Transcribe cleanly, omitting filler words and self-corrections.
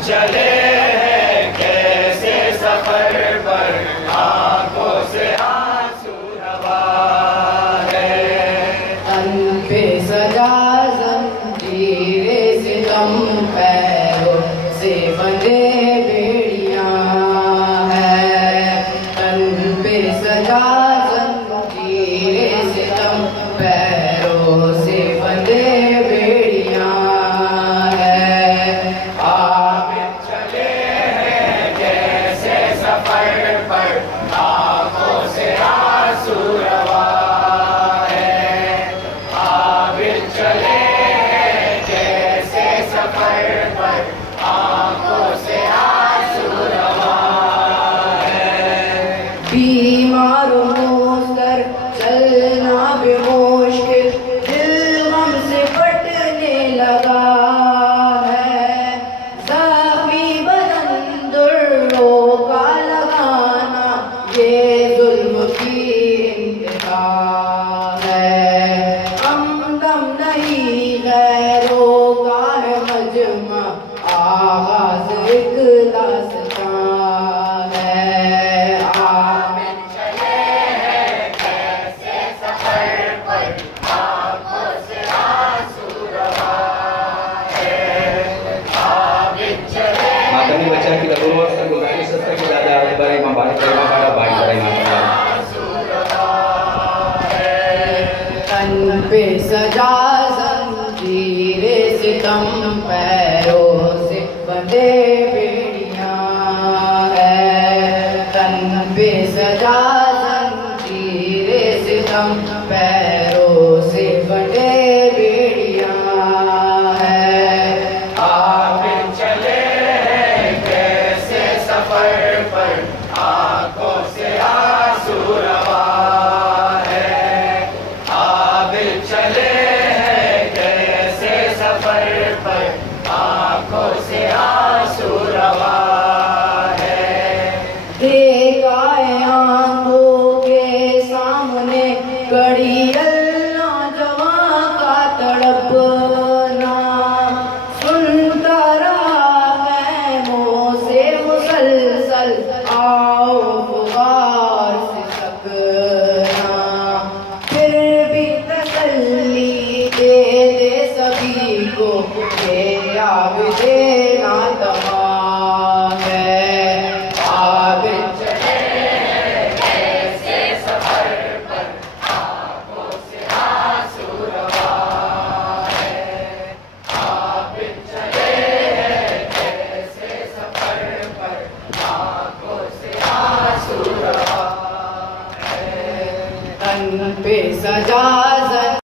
चले हैं कैसे सफर पर, आंखों से आंसू रवा है। तन पे सजा जंजीरे सितम, पैरों से बंधे बेड़ियां है। तन पे सजा जंजीरे सितम, पैरों से बंधे बेड़ियां है। आबिद चले हैं कैसे सफर पर, आंखों से आंसू रवा है। आबिद चले हैं कैसे सफर पर, आंखों से आंसू रवा है। बीमार होकर चलना भी मुश्किल, दिल गम से फटने लगा है। ज़ख्मी बदन दुर्रों का लगाना, ये जुल्म की इंतहा है। हमदम नहीं गैरों का है मजमा, आगाज़ एक दास्तां है। आमिन चले हैं कैसे सफर पर, आंखों से आंसू रवा है। आबिद चले मातमी बच्चा की लगुरुआ से गुजारिश है कि दादा हर बार इमाम बात करे, इमाम बात करे माता। आंसू रवा है। तन पे सजा जंजीरे सितम, पैरों से बंधे बेड़ियां है। तन पे सजा जंजीरे सितम, पैरों से बंधे बेड़ियां है। आबिद चले हैं कैसे सफर पर, आंखों से आंसू रवा है। आबिद चले हैं कैसे सफर पर, आंखों से आंसू रवा है। देखा है आंखों के सामने कड़ी नौजवां का तड़पना, सुनता रहा खैमों से मुसलसल आओ पुकार से सकना। फिर भी तसल्ली दे दे सभी को, ये आबिदे ना तमाम है। आबिद चले हैं कैसे सफर पर, आंखों से आंसू रवा है। आबिद चले हैं कैसे सफर पर, आंखों से आंसू रवा है। तन पे सजा